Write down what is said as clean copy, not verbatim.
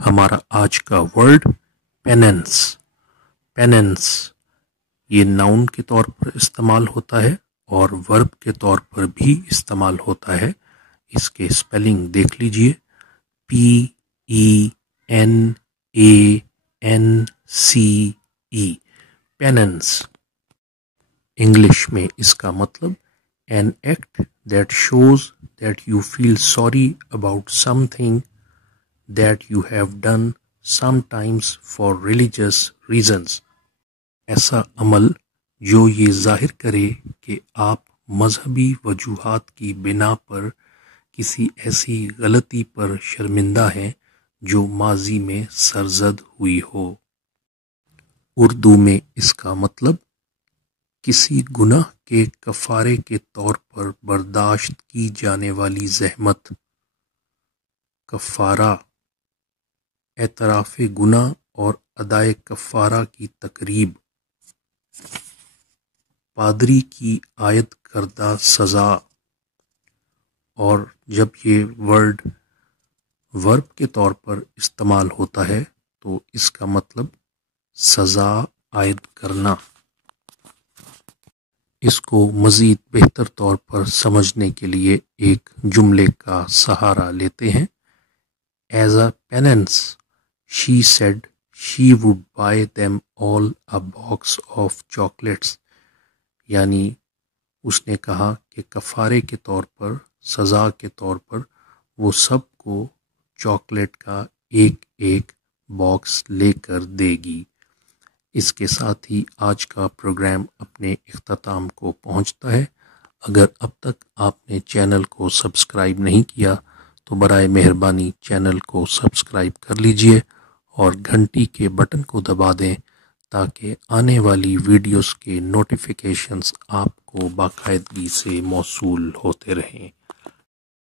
हमारा आज का वर्ड पेनेंस। पेनेंस ये नाउन के तौर पर इस्तेमाल होता है और वर्ब के तौर पर भी इस्तेमाल होता है। इसके स्पेलिंग देख लीजिए, PENANCE, पेनेंस। इंग्लिश में इसका मतलब an act that shows that you feel sorry about something that you have done, sometimes for religious reasons। ऐसा अमल जो ये जाहिर करे कि आप मजहबी वजूहात की बिना पर किसी ऐसी गलती पर शर्मिंदा हैं जो माजी में सरजद हुई हो। उर्दू में इसका मतलब किसी गुनाह के कफारे के तौर पर बर्दाश्त की जाने वाली जहमत। कफारा एतराफ़े गुनाह और अदाए कफारा की तकरीब। पादरी की आयद करदा सज़ा। और जब ये वर्ड वर्ब के तौर पर इस्तेमाल होता है तो इसका मतलब सज़ा आयद करना। इसको मज़ीद बेहतर तौर पर समझने के लिए एक जुमले का सहारा लेते हैं। As a penance she said she would buy them all a box of chocolates. यानी उसने कहा कि कफ़ारे के तौर पर, सज़ा के तौर पर वो सबको चॉकलेट का एक एक बॉक्स लेकर देगी। इसके साथ ही आज का प्रोग्राम अपने इख्तिताम को पहुंचता है। अगर अब तक आपने चैनल को सब्सक्राइब नहीं किया तो बराए मेहरबानी चैनल को सब्सक्राइब कर लीजिए और घंटी के बटन को दबा दें ताकि आने वाली वीडियोस के नोटिफिकेशंस आपको बाकायदगी से मौसूल होते रहें।